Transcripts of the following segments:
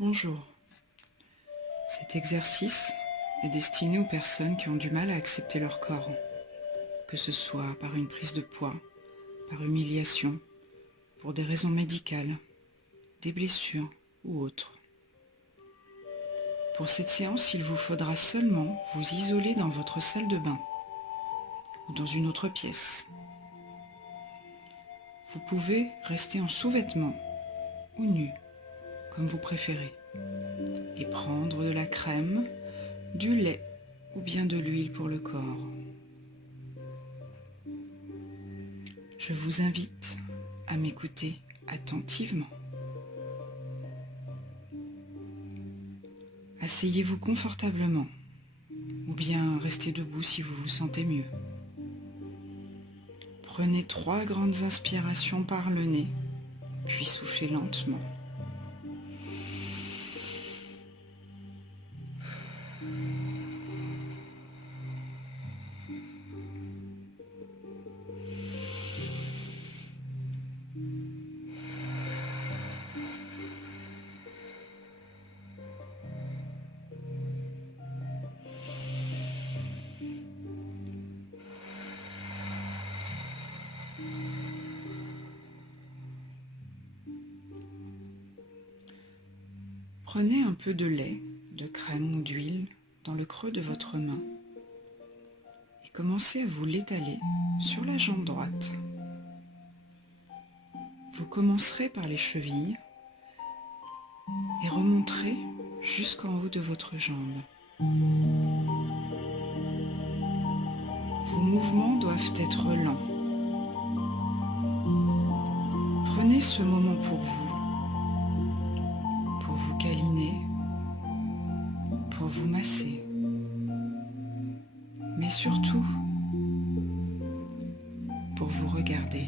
Bonjour. Cet exercice est destiné aux personnes qui ont du mal à accepter leur corps, que ce soit par une prise de poids, par humiliation, pour des raisons médicales, des blessures ou autres. Pour cette séance, il vous faudra seulement vous isoler dans votre salle de bain ou dans une autre pièce. Vous pouvez rester en sous-vêtements ou nu, comme vous préférez, et prendre de la crème, du lait ou bien de l'huile pour le corps. Je vous invite à m'écouter attentivement. Asseyez-vous confortablement ou bien restez debout si vous vous sentez mieux. Prenez 3 grandes inspirations par le nez, puis soufflez lentement. Prenez un peu de lait, de crème ou d'huile dans le creux de votre main et commencez à vous l'étaler sur la jambe droite. Vous commencerez par les chevilles et remonterez jusqu'en haut de votre jambe. Vos mouvements doivent être lents. Prenez ce moment pour vous câliner, pour vous masser, mais surtout pour vous regarder.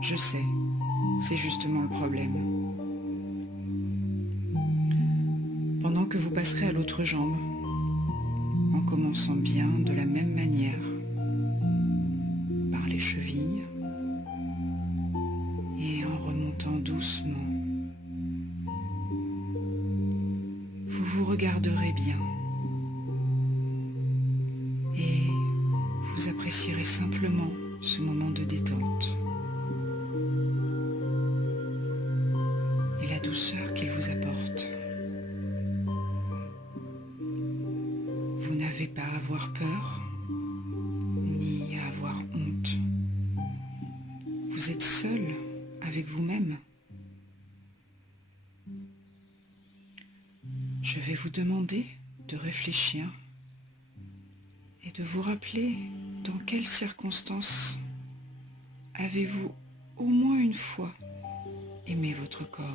Je sais, c'est justement le problème. Pendant que vous passerez à l'autre jambe, en commençant bien de la même manière, par les chevilles, et en remontant doucement. Vous regarderez bien et vous apprécierez simplement ce moment de détente et la douceur qu'il vous apporte. Vous n'avez pas à avoir peur ni à avoir honte. Vous êtes seul avec vous-même. Je vais vous demander de réfléchir et de vous rappeler dans quelles circonstances avez-vous au moins une fois aimé votre corps.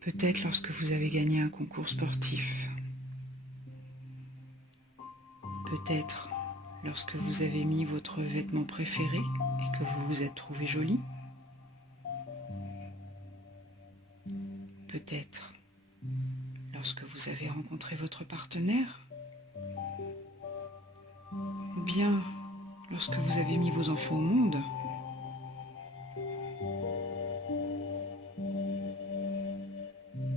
Peut-être lorsque vous avez gagné un concours sportif. Peut-être lorsque vous avez mis votre vêtement préféré et que vous vous êtes trouvé joli. Peut-être lorsque vous avez rencontré votre partenaire. Ou bien lorsque vous avez mis vos enfants au monde.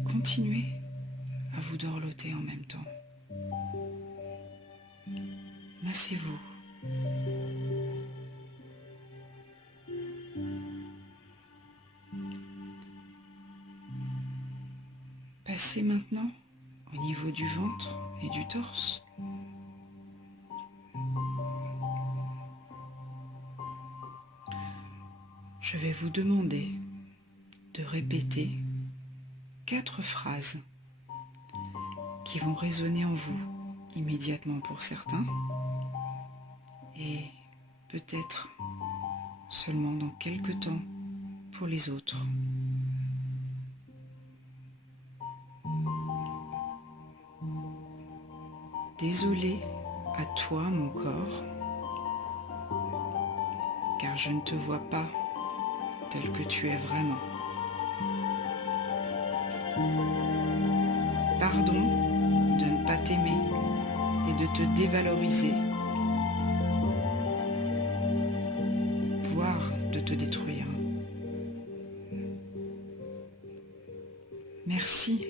Continuez à vous dorloter en même temps. Massez-vous. Passez maintenant au niveau du ventre et du torse. Je vais vous demander de répéter 4 phrases qui vont résonner en vous immédiatement pour certains et peut-être seulement dans quelques temps pour les autres. Désolé à toi, mon corps, car je ne te vois pas tel que tu es vraiment. Pardon de ne pas t'aimer et de te dévaloriser te détruire. Merci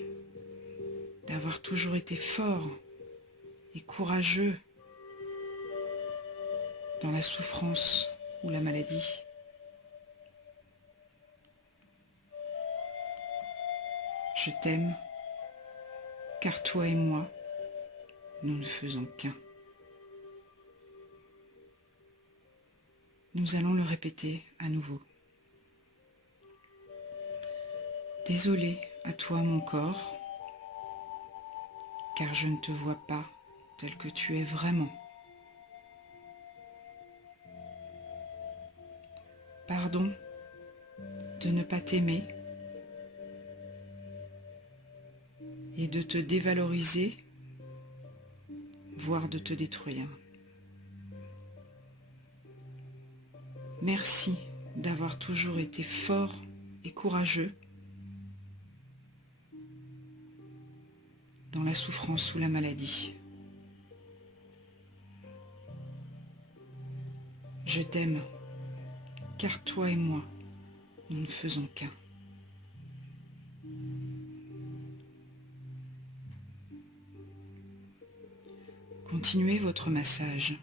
d'avoir toujours été fort et courageux dans la souffrance ou la maladie. Je t'aime, car toi et moi, nous ne faisons qu'un. Nous allons le répéter à nouveau. Désolé à toi mon corps, car je ne te vois pas tel que tu es vraiment. Pardon de ne pas t'aimer et de te dévaloriser, voire de te détruire. Merci d'avoir toujours été fort et courageux dans la souffrance ou la maladie. Je t'aime, car toi et moi, nous ne faisons qu'un. Continuez votre massage.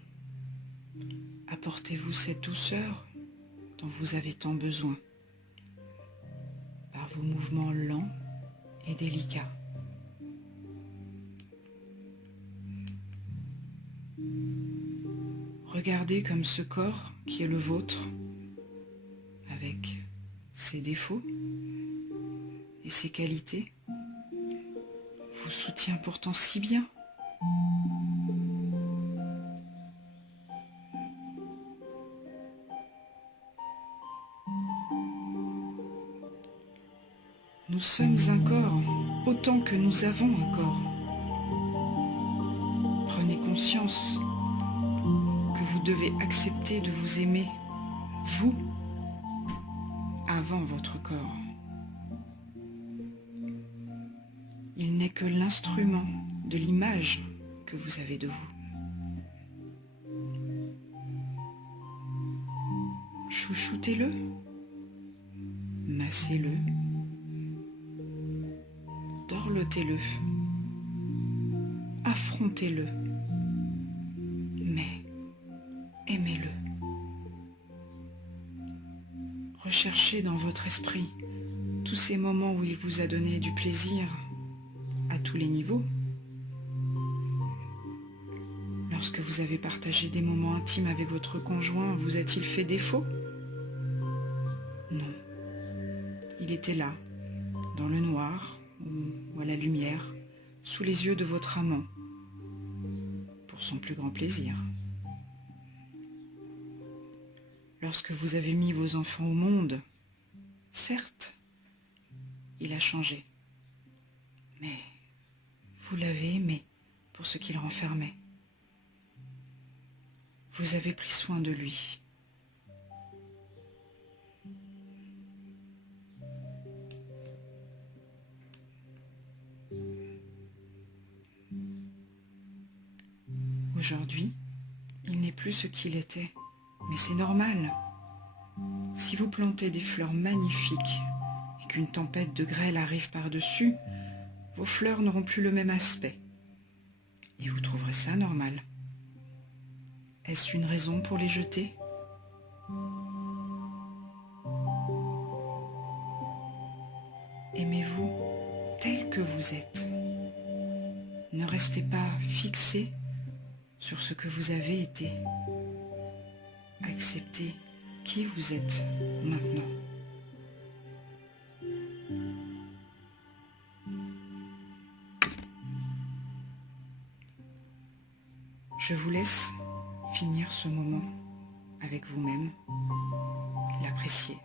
Apportez-vous cette douceur dont vous avez tant besoin, par vos mouvements lents et délicats. Regardez comme ce corps qui est le vôtre, avec ses défauts et ses qualités, vous soutient pourtant si bien. Nous sommes un corps, autant que nous avons un corps. Prenez conscience que vous devez accepter de vous aimer, vous, avant votre corps. Il n'est que l'instrument de l'image que vous avez de vous. Chouchoutez-le, massez-le, dorlotez-le, affrontez-le, mais aimez-le. Recherchez dans votre esprit tous ces moments où il vous a donné du plaisir à tous les niveaux. Lorsque vous avez partagé des moments intimes avec votre conjoint, vous a-t-il fait défaut? Non. Il était là, dans le noir ou à la lumière, sous les yeux de votre amant, pour son plus grand plaisir. Lorsque vous avez mis vos enfants au monde, certes, il a changé, mais vous l'avez aimé pour ce qu'il renfermait. Vous avez pris soin de lui. Aujourd'hui, il n'est plus ce qu'il était, mais c'est normal. Si vous plantez des fleurs magnifiques et qu'une tempête de grêle arrive par-dessus, vos fleurs n'auront plus le même aspect. Et vous trouverez ça normal. Est-ce une raison pour les jeter? Aimez-vous tel que vous êtes. Ne restez pas fixé sur ce que vous avez été. Acceptez qui vous êtes maintenant. Je vous laisse finir ce moment avec vous-même, l'apprécier.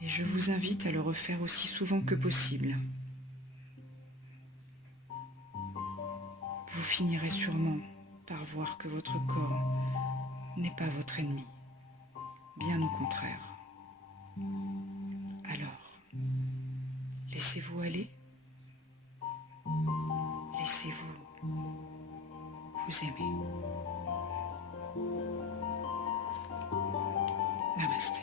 Et je vous invite à le refaire aussi souvent que possible. Vous finirez sûrement par voir que votre corps n'est pas votre ennemi, bien au contraire. Alors, laissez-vous aller, laissez-vous vous aimer. Namasté.